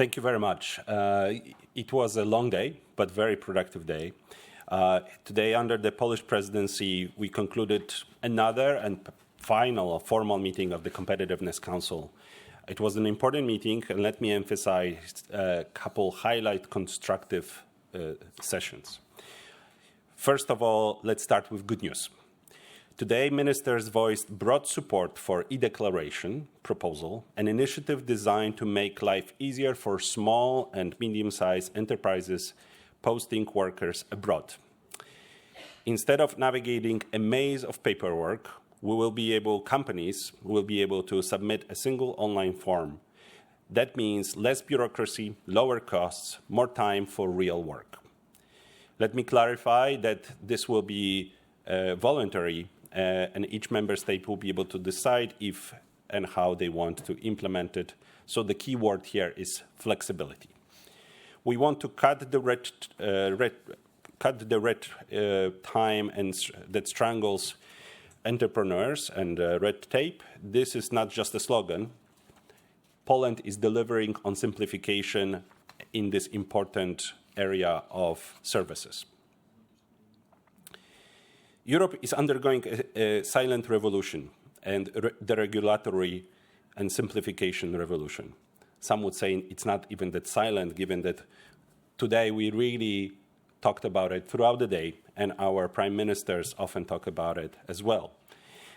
Thank you very much. It was a long day, but very productive day. Today, under the Polish presidency, we concluded another and final formal meeting of the Competitiveness Council. It was an important meeting, and let me emphasize a couple highlight constructive sessions. First of all, let's start with good news. Today, ministers voiced broad support for e-declaration proposal, an initiative designed to make life easier for small and medium-sized enterprises posting workers abroad. Instead of navigating a maze of paperwork, companies will be able to submit a single online form. That means less bureaucracy, lower costs, more time for real work. Let me clarify that this will be voluntary, and each member state will be able to decide if and how they want to implement it. So the key word here is flexibility. We want to cut the red time and that strangles entrepreneurs and red tape. This is not just a slogan. Poland is delivering on simplification in this important area of services. Europe is undergoing a silent revolution and the regulatory and simplification revolution. Some would say it's not even that silent, given that today we really talked about it throughout the day, and our prime ministers often talk about it as well.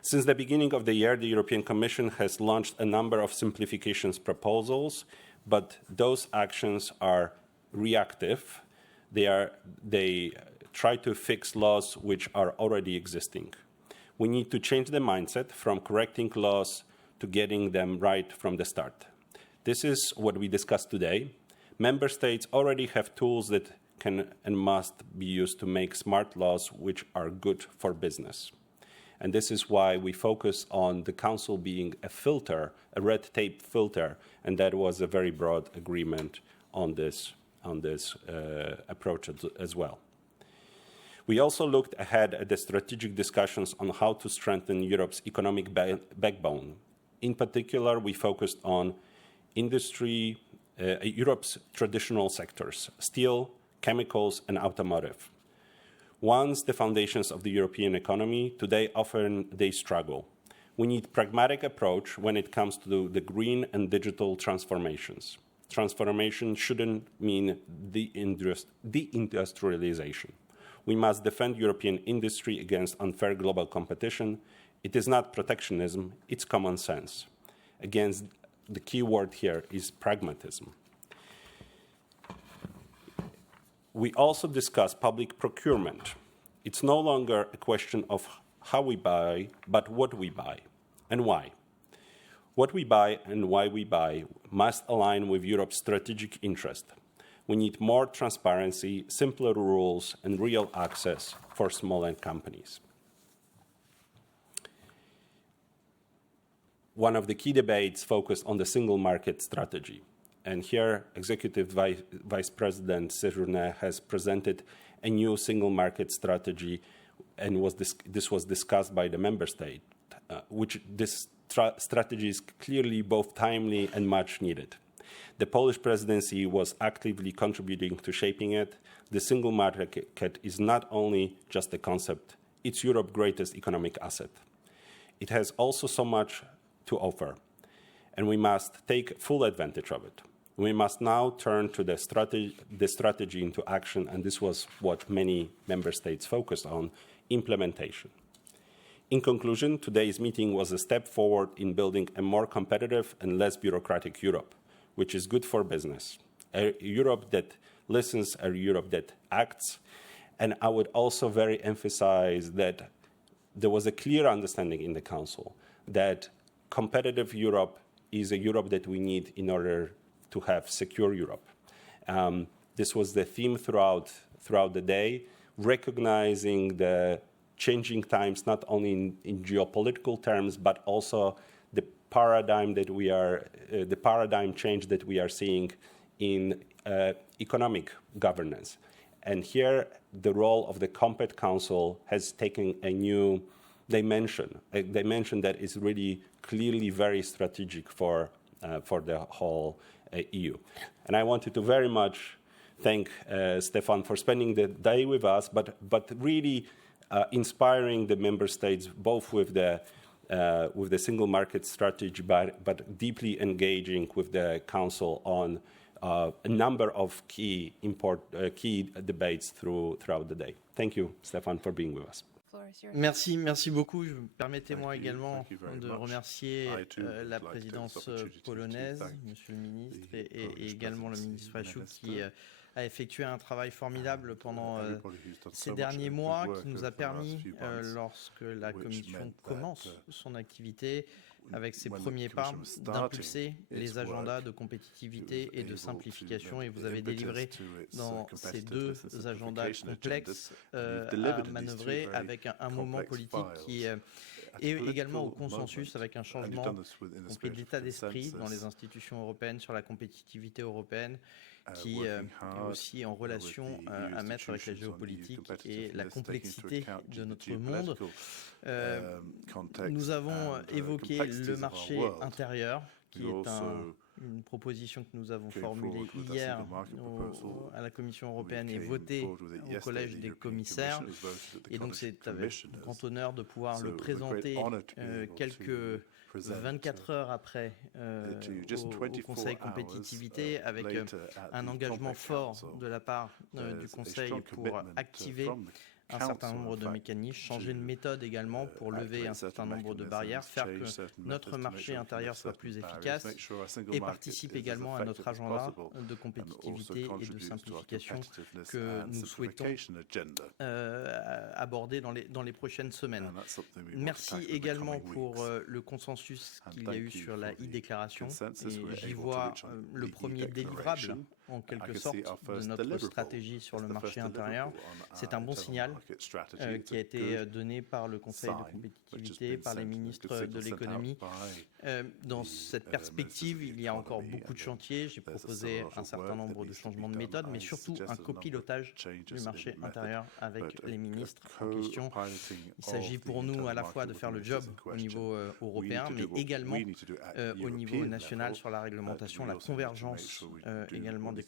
Since the beginning of the year, the European Commission has launched a number of simplifications proposals, but those actions are reactive. They try to fix laws which are already existing. We need to change the mindset from correcting laws to getting them right from the start. This is what we discussed today. Member states already have tools that can and must be used to make smart laws which are good for business. And this is why we focus on the Council being a filter, a red tape filter, and that was a very broad agreement on this approach as well. We also looked ahead at the strategic discussions on how to strengthen Europe's economic backbone. In particular, we focused on Europe's traditional sectors, steel, chemicals, and automotive. Once the foundations of the European economy, today often they struggle. We need pragmatic approach when it comes to the green and digital transformations. Transformation shouldn't mean deindustrialization. We must defend European industry against unfair global competition. It is not protectionism, it's common sense. Again, the key word here is pragmatism. We also discuss public procurement. It's no longer a question of how we buy, but what we buy and why. What we buy and why we buy must align with Europe's strategic interest. We need more transparency, simpler rules, and real access for smaller companies. One of the key debates focused on the single market strategy. And here, Executive Vice President Sejourné has presented a new single market strategy, and this was discussed by the member state, which this strategy is clearly both timely and much needed. The Polish presidency was actively contributing to shaping it. The single market is not only just a concept, it's Europe's greatest economic asset. It has also so much to offer, and we must take full advantage of it. We must now turn to the strategy into action, and this was what many member states focused on, implementation. In conclusion, today's meeting was a step forward in building a more competitive and less bureaucratic Europe, which is good for business. A Europe that listens, a Europe that acts. And I would also very emphasize that there was a clear understanding in the Council that competitive Europe is a Europe that we need in order to have secure Europe. This was the theme throughout the day, recognizing the changing times, not only in geopolitical terms, but also the paradigm change that we are seeing in economic governance. And here, the role of the Compet Council has taken a new dimension, a dimension that is really clearly very strategic for the whole EU. And I wanted to very much thank Stefan for spending the day with us, but really inspiring the member states both with the single market strategy, but deeply engaging with the Council on a number of key debates throughout the day. Thank you, Stefan, for being with us. Merci beaucoup. Permettez-moi également de remercier la présidence polonaise, Monsieur le ministre, et également le ministre Waszczuk qui a effectué un travail formidable pendant ces derniers mois, qui nous a permis, lorsque la Commission commence son activité, avec ses premiers pas, d'impulser les agendas de compétitivité et de simplification. Et vous avez délivré dans ces deux agendas complexes à manœuvrer avec un moment politique qui est également au consensus, avec un changement compris d'état d'esprit dans les institutions européennes sur la compétitivité européenne, qui est aussi en relation à mettre avec la géopolitique et la complexité de notre monde. Nous avons évoqué le marché intérieur, qui est une proposition que nous avons formulée hier à la Commission européenne et votée au Collège des commissaires. Et donc c'est avec grand honneur de pouvoir le présenter quelques 24 heures après au Conseil compétitivité, avec un engagement fort de la part du Conseil pour activer un certain nombre de mécanismes, changer de méthode également pour lever un certain nombre de barrières, faire que notre marché intérieur soit plus efficace et participe également à notre agenda de compétitivité et de simplification que nous souhaitons aborder dans les prochaines semaines. Merci également pour le consensus qu'il y a eu sur la e-déclaration, et j'y vois le premier délivrable en quelque sorte de notre stratégie sur le marché intérieur. C'est un bon signal qui a été donné par le Conseil de compétitivité, par les ministres de l'économie. Dans cette perspective, il y a encore beaucoup de chantiers. J'ai proposé un certain nombre de changements de méthode, mais surtout un copilotage du marché intérieur avec les ministres en question. Il s'agit pour nous à la fois de faire le job au niveau européen, mais également au niveau national sur la réglementation, la convergence également des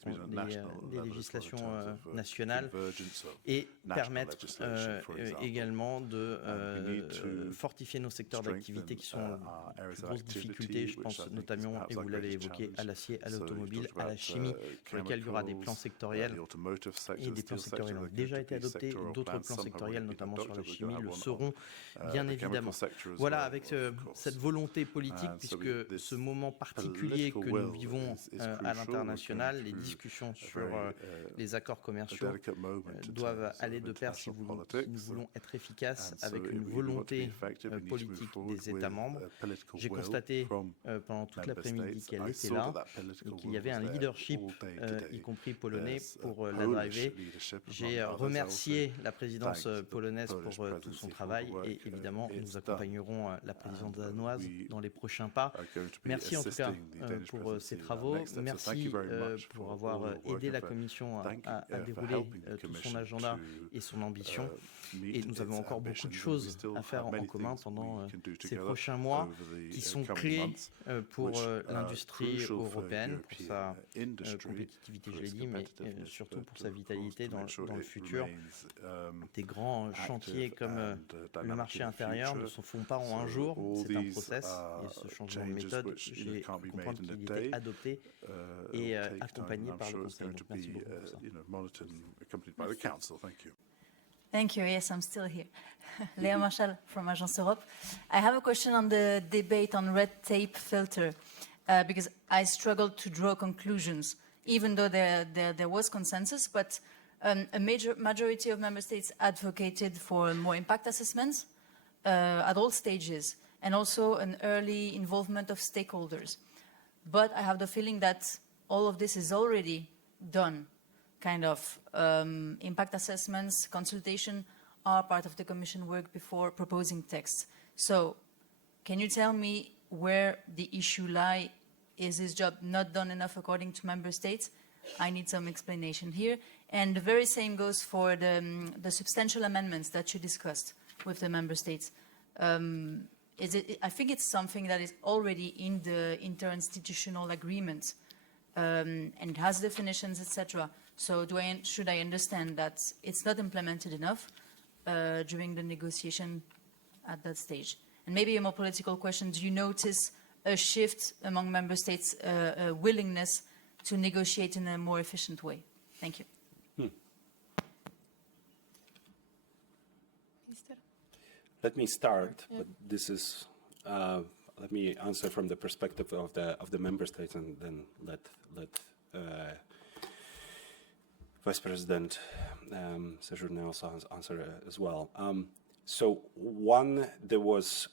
législations nationales, et permettre également de fortifier nos secteurs d'activité qui sont en plus grosse difficulté. Je pense notamment, et vous l'avez évoqué, à l'acier, à l'automobile, à la chimie, sur lesquels il y aura des plans sectoriels. Et des plans sectoriels ont déjà été adoptés. D'autres plans sectoriels, notamment sur la chimie, le seront bien évidemment. Voilà, avec cette volonté politique, puisque ce moment particulier que nous vivons à l'international, les discussions sur les accords commerciaux doivent aller de pair si nous voulons être efficaces, avec une volonté politique des États membres. J'ai constaté pendant toute l'après-midi qu'elle était là et qu'il y avait un leadership, y compris polonais, pour la driver. J'ai remercié la présidence polonaise pour tout son travail, et évidemment nous accompagnerons la présidence danoise dans les prochains pas. Merci en tout cas pour ces travaux. Merci pour avoir aidé la Commission à dérouler tout son agenda et son ambition. Et nous avons encore beaucoup de choses à faire en commun pendant ces prochains mois, qui sont clés pour l'industrie européenne, pour sa compétitivité, je l'ai dit, mais surtout pour sa vitalité dans le futur. Des grands chantiers comme le marché intérieur ne se font pas en un jour, c'est un process, et ce changement de méthode, j'ai cru comprendre qu'il était adopté et accompagné par le Conseil. Donc merci beaucoup pour ça. Thank you. Yes, I'm still here. Léa Marchal from Agence Europe. I have a question on the debate on red tape filter, because I struggled to draw conclusions, even though there was consensus, but a majority of member states advocated for more impact assessments at all stages, and also an early involvement of stakeholders. But I have the feeling that all of this is already done. Kind of impact assessments, consultation are part of the Commission work before proposing texts. So can you tell me where the issue lies? Is this job not done enough according to member states? I need some explanation here. And the very same goes for the substantial amendments that you discussed with the member states. I think it's something that is already in the interinstitutional agreement and it has definitions, etc. So should I understand that it's not implemented enough during the negotiation at that stage? And maybe a more political question, do you notice a shift among member states' willingness to negotiate in a more efficient way? Thank you. Let me start, but this is, let me answer from the perspective of the member states, and then let Vice President Séjourné also answer as well. So one, there was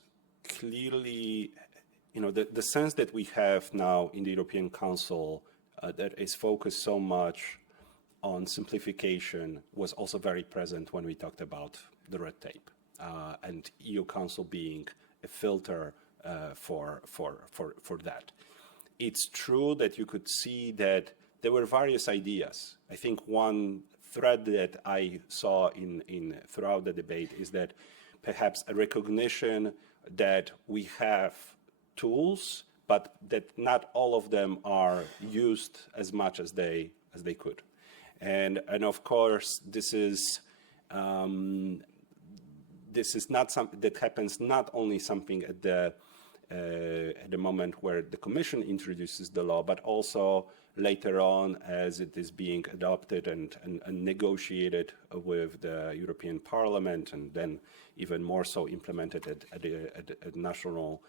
clearly, the sense that we have now in the European Council that is focused so much on simplification was also very present when we talked about the red tape. And EU Council being a filter for that. It's true that you could see that there were various ideas. I think one thread that I saw throughout the debate is that perhaps a recognition that we have tools, but that not all of them are used as much as they could. And of course, this is not something that happens, not only something at the moment where the Commission introduces the law, but also later on as it is being adopted and negotiated with the European Parliament, and then even more so implemented at national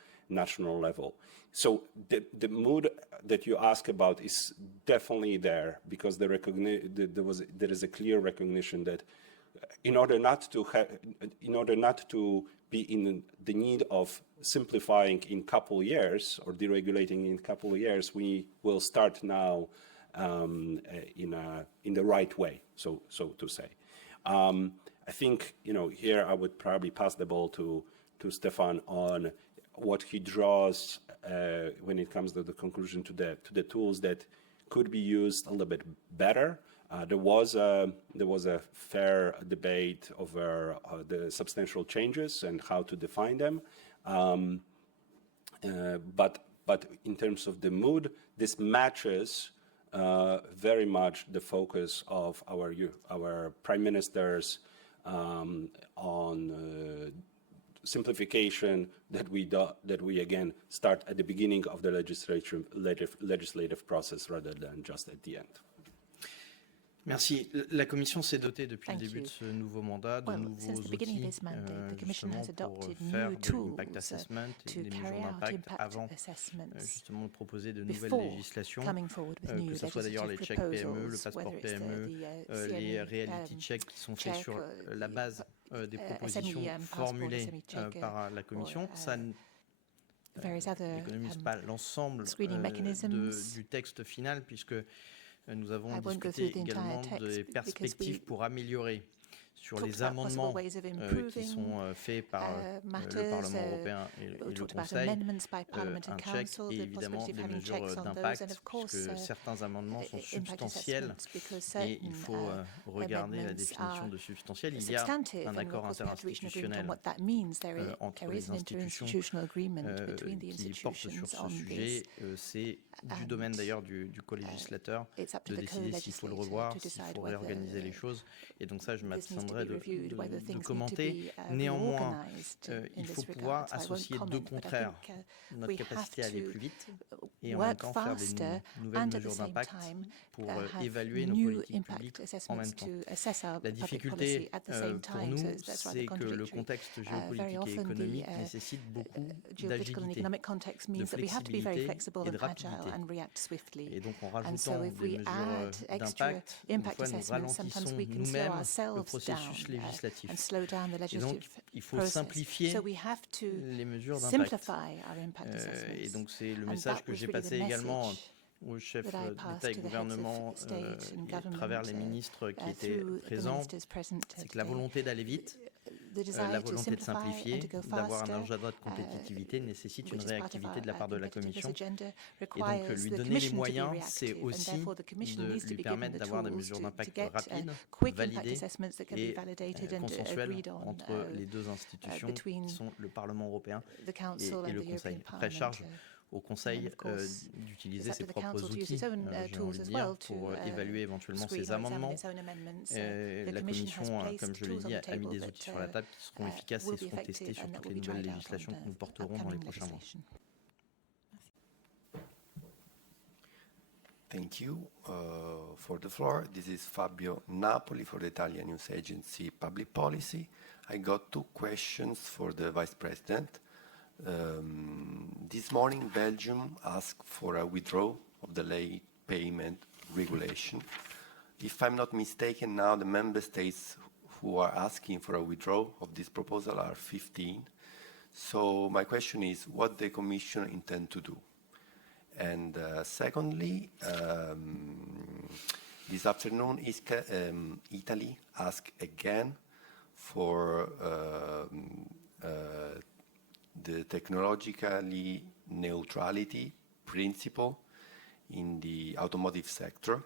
level. So the mood that you ask about is definitely there, because there is a clear recognition that in order not to be in the need of simplifying in couple years or deregulating in couple of years, we will start now in the right way, so to say. I think here I would probably pass the ball to Stefan on what he draws when it comes to the conclusion to the tools that could be used a little bit better. There was a fair debate over the substantial changes and how to define them, but in terms of the mood, this matches very much the focus of our prime ministers on simplification that we again start at the beginning of the legislative process rather than just at the end. Merci. La Commission s'est dotée depuis le début de ce nouveau mandat de nouveaux outils justement pour faire de l'impact assessment et des mesures d'impact avant justement de proposer de nouvelles législations, que ce soit d'ailleurs les checks PME, le passeport PME, les reality checks qui sont faits sur la base des propositions formulées par la Commission. Ça n'économise pas l'ensemble du texte final, puisque nous avons discuté également des perspectives pour améliorer sur les amendements qui sont faits par le Parlement européen et le Conseil, un check et évidemment des mesures d'impact, puisque certains amendements sont substantiels et il faut regarder la définition de substantiel. Il y a un accord interinstitutionnel entre les institutions qui portent sur ce sujet. C'est du domaine d'ailleurs du co-législateur de décider s'il faut le revoir, s'il faut réorganiser les choses. Et donc ça, je m'abstiendrai de commenter. Néanmoins, il faut pouvoir associer deux contraires. Notre capacité à aller plus vite et en même temps faire des nouvelles mesures d'impact pour évaluer nos politiques publiques en même temps. La difficulté pour nous, c'est que le contexte géopolitique et économique nécessite beaucoup d'agilité, de flexibilité et de rapidité. Et donc en rajoutant des mesures d'impact, une fois nous ralentissons nous-mêmes le processus législatif. Et donc il faut simplifier les mesures d'impact. Et donc c'est le message que j'ai passé également aux chefs d'État et gouvernement à travers les ministres qui étaient présents, c'est que la volonté d'aller vite, la volonté de simplifier, d'avoir un agenda de compétitivité nécessite une réactivité de la part de la Commission. Et donc lui donner les moyens, c'est aussi de lui permettre d'avoir des mesures d'impact rapides, validées et consensuelles entre les deux institutions qui sont le Parlement européen et le Conseil. Après, charge au Conseil d'utiliser ses propres outils, j'ai envie de dire, pour évaluer éventuellement ces amendements. La Commission, comme je l'ai dit, a mis des outils sur la table qui seront efficaces et seront testés sur toutes les nouvelles législations que nous porterons dans les prochains mois. Thank you for the floor. This is Fabio Napoli for the Italian News Agency Public Policy. I got 2 questions for the Vice President. This morning, Belgium asked for a withdrawal of the late payment regulation. If I'm not mistaken, now the member states who are asking for a withdrawal of this proposal are 15. So my question is, what the Commission intend to do? And secondly, this afternoon, Italy asked again for the technologically neutrality principle in the automotive sector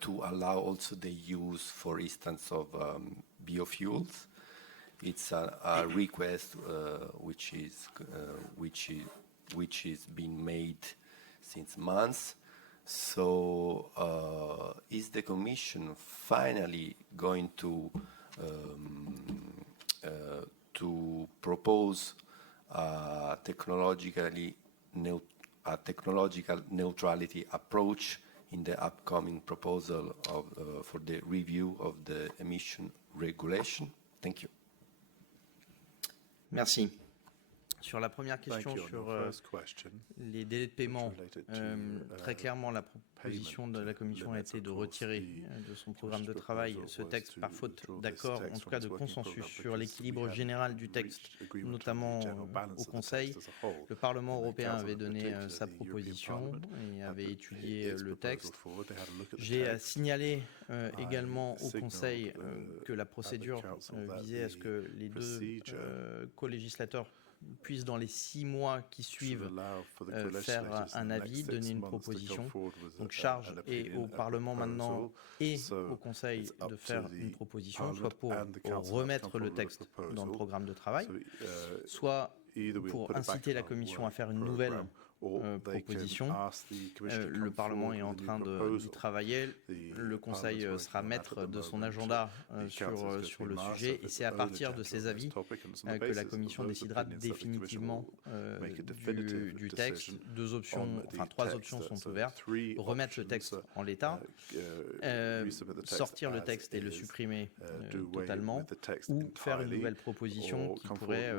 to allow also the use, for instance, of biofuels. It's a request which is being made since months. So is the Commission finally going to propose a technological neutrality approach in the upcoming proposal for the review of the emission regulation? Thank you. Merci. Sur la première question sur les délais de paiement, très clairement la proposition de la Commission a été de retirer de son programme de travail ce texte par faute d'accord, en tout cas de consensus sur l'équilibre général du texte, notamment au Conseil. Le Parlement européen avait donné sa proposition et avait étudié le texte. J'ai signalé également au Conseil que la procédure visait à ce que les deux co-législateurs puissent dans les 6 mois qui suivent faire un avis, donner une proposition. Donc charge est au Parlement maintenant et au Conseil de faire une proposition, soit pour remettre le texte dans le programme de travail, soit pour inciter la Commission à faire une nouvelle proposition. Le Parlement est en train d'y travailler. Le Conseil sera maître de son agenda sur le sujet et c'est à partir de ces avis que la Commission décidera définitivement du texte. 3 options sont ouvertes. Remettre le texte en l'état, sortir le texte et le supprimer totalement, ou faire une nouvelle proposition qui pourrait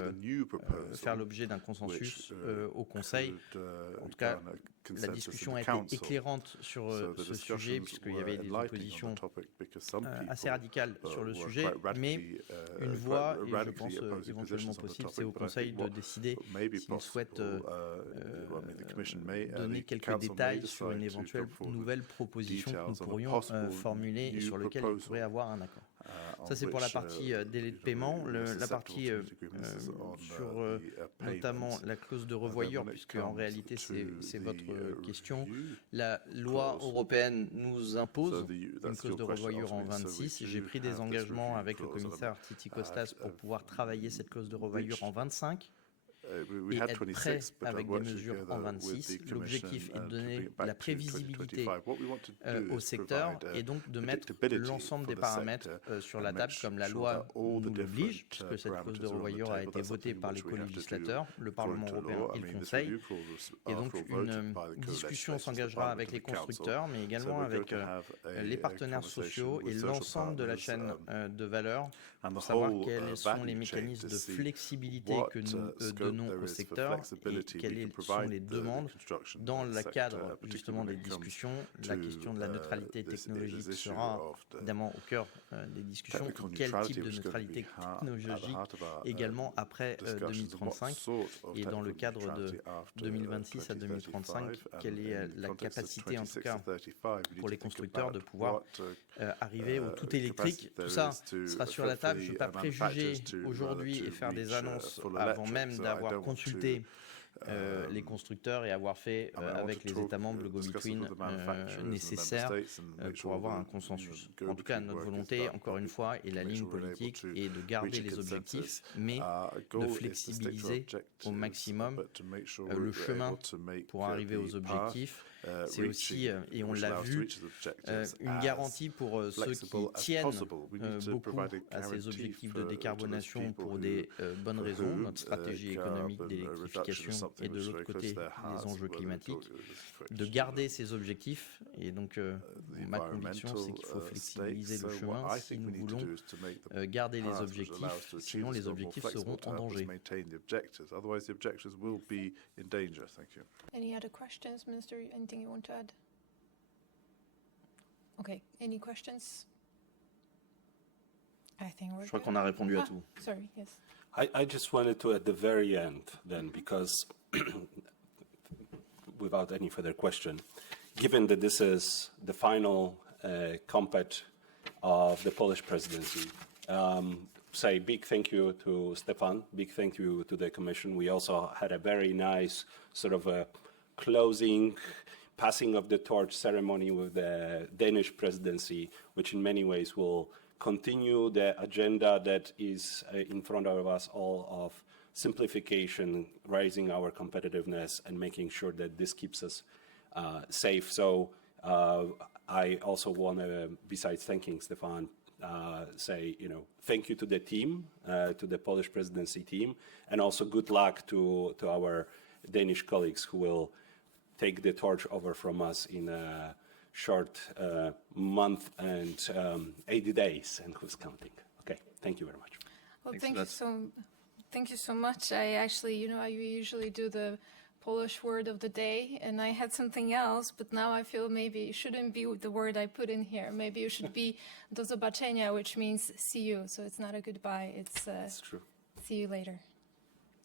faire l'objet d'un consensus au Conseil. En tout cas, la discussion a été éclairante sur ce sujet, puisqu'il y avait des oppositions assez radicales sur le sujet, mais une voie, et je pense éventuellement possible, c'est au Conseil de décider s'il souhaite donner quelques détails sur une éventuelle nouvelle proposition que nous pourrions formuler et sur laquelle il pourrait y avoir un accord. Ça, c'est pour la partie délai de paiement. La partie sur notamment la clause de revoyure, puisque en réalité, c'est votre question. La loi européenne nous impose une clause de revoyure en 26. J'ai pris des engagements avec le commissaire Titikostas pour pouvoir travailler cette clause de revoyure en 25. Et être prêt avec des mesures en 26. L'objectif est de donner la prévisibilité au secteur et donc de mettre l'ensemble des paramètres sur la table comme la loi nous l'oblige, puisque cette clause de revoyure a été votée par les co-législateurs, le Parlement européen et le Conseil. Et donc une discussion s'engagera avec les constructeurs, mais également avec les partenaires sociaux et l'ensemble de la chaîne de valeur pour savoir quels sont les mécanismes de flexibilité que nous donnons au secteur et quelles sont les demandes dans le cadre justement des discussions. La question de la neutralité technologique sera évidemment au cœur des discussions. Quel type de neutralité technologique également après 2035 et dans le cadre de 2026 à 2035, quelle est la capacité en tout cas pour les constructeurs de pouvoir arriver au tout électrique. Tout ça sera sur la table. Je ne veux pas préjuger aujourd'hui et faire des annonces avant même d'avoir consulté les constructeurs et avoir fait avec les États membres le go-between nécessaire pour avoir un consensus. En tout cas, notre volonté, encore une fois, et la ligne politique est de garder les objectifs, mais de flexibiliser au maximum le chemin pour arriver aux objectifs. C'est aussi, et on l'a vu, une garantie pour ceux qui tiennent beaucoup à ces objectifs de décarbonation pour des bonnes raisons, notre stratégie économique d'électrification et de l'autre côté les enjeux climatiques, de garder ces objectifs. Et donc ma conviction, c'est qu'il faut flexibiliser le chemin si nous voulons garder les objectifs, sinon les objectifs seront en danger. Any other questions, Minister? Anything you want to add? Okay, any questions? I think we're Je crois qu'on a répondu à tout. Sorry, yes. I just wanted to, at the very end, then, because without any further question, given that this is the final compet of the Polish presidency, say big thank you to Stefan, big thank you to the Commission. We also had a very nice sort of a closing, passing of the torch ceremony with the Danish presidency, which in many ways will continue the agenda that is in front of us all of simplification, raising our competitiveness, and making sure that this keeps us safe. So I also want to, besides thanking Stefan, say, thank you to the team, to the Polish presidency team, and also good luck to our Danish colleagues who will take the torch over from us in a short month and 80 days, and who's counting. Okay, thank you very much. Well, thank you so much. I actually, I usually do the Polish word of the day, and I had something else, but now I feel maybe it shouldn't be the word I put in here. Maybe it should be do zobaczenia, which means see you. So it's not a goodbye. It's true. See you later.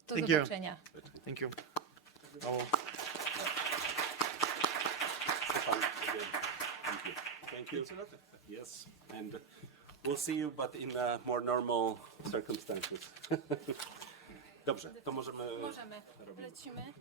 Do Thank you. zobaczenia. Thank you. Stefan, again, thank you. Yes, and we'll see you, but in more normal circumstances. Dobrze, to możemy... Lecimy.